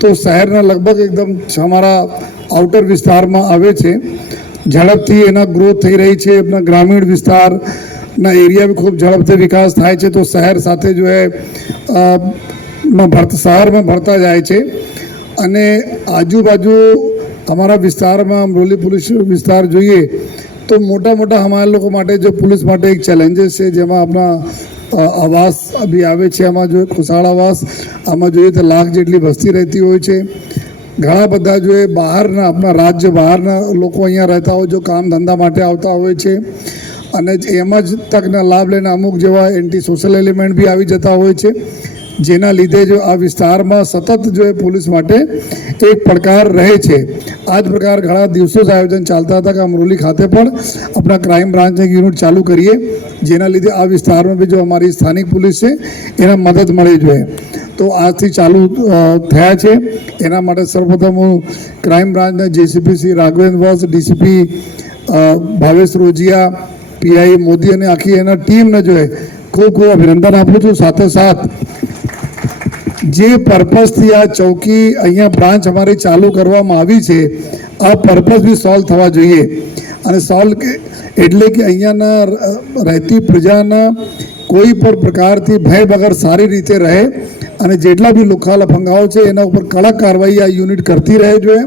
તો શહેરના લગભગ એકદમ અમારા આઉટર વિસ્તારમાં આવે છે. ઝડપથી એના ગ્રોથ થઈ રહી છે. એમના ગ્રામીણ વિસ્તારના એરિયા બી ખૂબ ઝડપથી વિકાસ થાય છે. તો શહેર સાથે જો એ શહેરમાં ભરતા જાય છે. અને આજુબાજુ અમારા વિસ્તારમાં અમરોલી પોલીસ વિસ્તાર જોઈએ તો મોટા મોટા અમારા લોકો માટે જો પોલીસ માટે એક ચેલેન્જીસ છે, જેમાં આપણા આવાસ બી આવે છે આમાં જોઈએ ખુશાળ આવાસ, આમાં જોઈએ તો લાખ જેટલી વસ્તી રહેતી હોય છે. ઘણા બધા જોઈએ બહારના, આપણા રાજ્ય બહારના લોકો અહીંયા રહેતા હોય, જો કામ ધંધા માટે આવતા હોય છે. અને એમાં જ તકના લાભ લઈને અમુક જેવા એન્ટી સોશિયલ એલિમેન્ટ બી આવી જતા હોય છે. જેના લીધે જો આ વિસ્તારમાં સતત જો એ પોલીસ માટે એક પડકાર રહે છે. આ જ પ્રકાર ઘણા દિવસો જ આયોજન ચાલતા હતા કે અમરોલી ખાતે પણ આપણા ક્રાઇમ બ્રાન્ચની યુનિટ ચાલુ કરીએ. જેના લીધે આ વિસ્તારમાં બી જો અમારી સ્થાનિક પોલીસ છે, એને મદદ મળવી જોઈએ તો આજથી ચાલુ થયા છે. એના માટે સર્વપ્રથમ હું ક્રાઇમ બ્રાન્ચના JCP Shri Raghavendra Vatsa, DCP Bhavesh Rojiya, PI Modi અને આખી એના ટીમને જોઈએ ખૂબ ખૂબ અભિનંદન આપું છું. સાથે સાથ જે પર્પઝથી આ ચોકી અહીંયા બ્રાન્ચ અમારી ચાલુ કરવામાં આવી છે, આ પર્પઝ બી સોલ્વ થવા જોઈએ. અને સોલ્વ એટલે કે અહીંયાના રહેતી પ્રજાના કોઈ પણ પ્રકારથી ભય વગર સારી રીતે રહે અને જેટલા બી લુખાલા ફંગાઓ છે, એના ઉપર કડક કાર્યવાહી આ યુનિટ કરતી રહે જોઈએ.